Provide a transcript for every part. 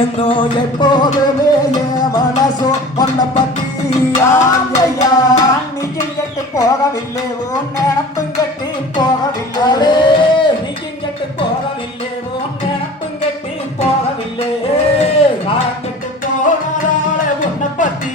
என்னும் எப்போதுமே மனசோ உன்னை பத்தி நிஜம் கெட்டு போகவில்லை உன் நினப்பும் கட்டி போகவில்லை. நிஜம் கெட்டு போகவில்லை உன் நினப்பும் கட்டி போகவில்லை. நான் உன்னை பத்தி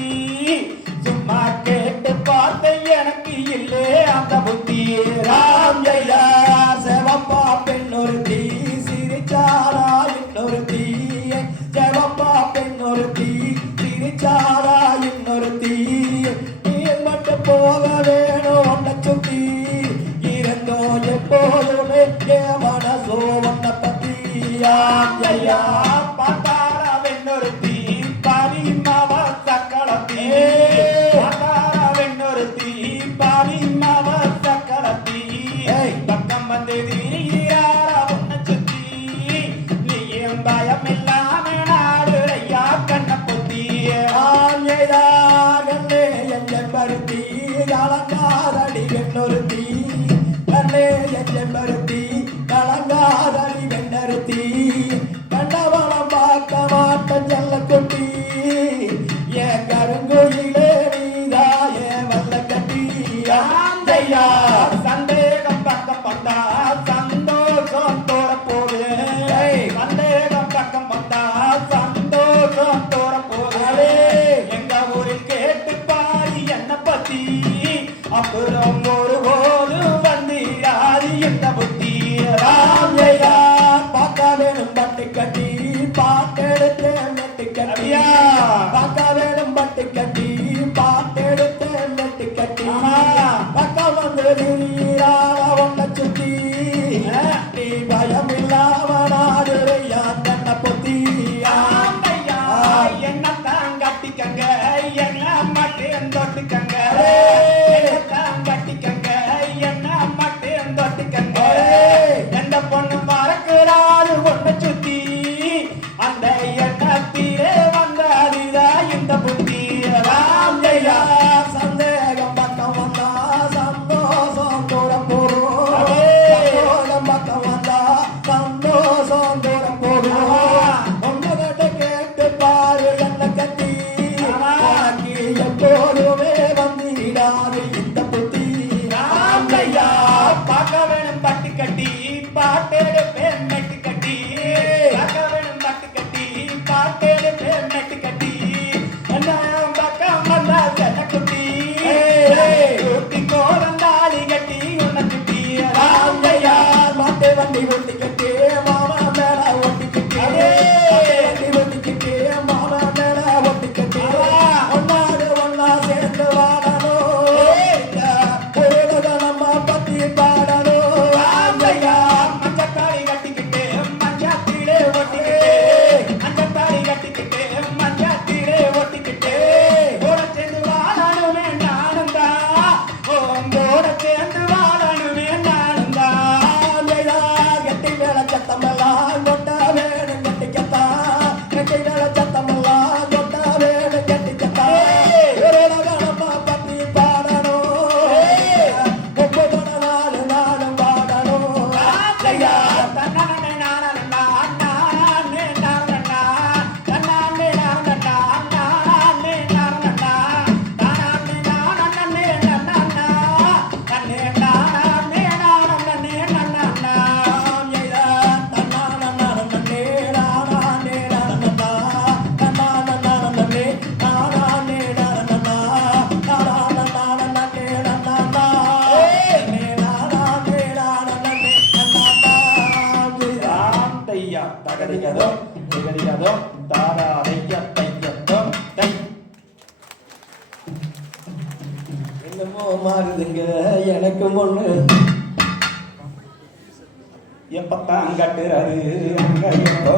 சோவந்த பத்தியா ஐயா பார்த்தார வெண்ணொரு தீ பரிமவ சக்களத்தி பார்த்தார வெண்ணொரு தீ பரிமவ சக்களத்தி பக்கம் வந்து தீரார உன்ன சுத்தி நீயும் பயம் இல்லாம நாடுறையா கண்ண பொத்தி ஆங்கேதாகல்லே எங்கள் பருத்தி அலங்காரடி வெண்ணொரு தீ கண்ணே எங்கள் பருத்தி tick tick மாறுதுங்க எனக்கு ஒன்று எப்பத்தான் கட்டுறாரு அங்க எப்போ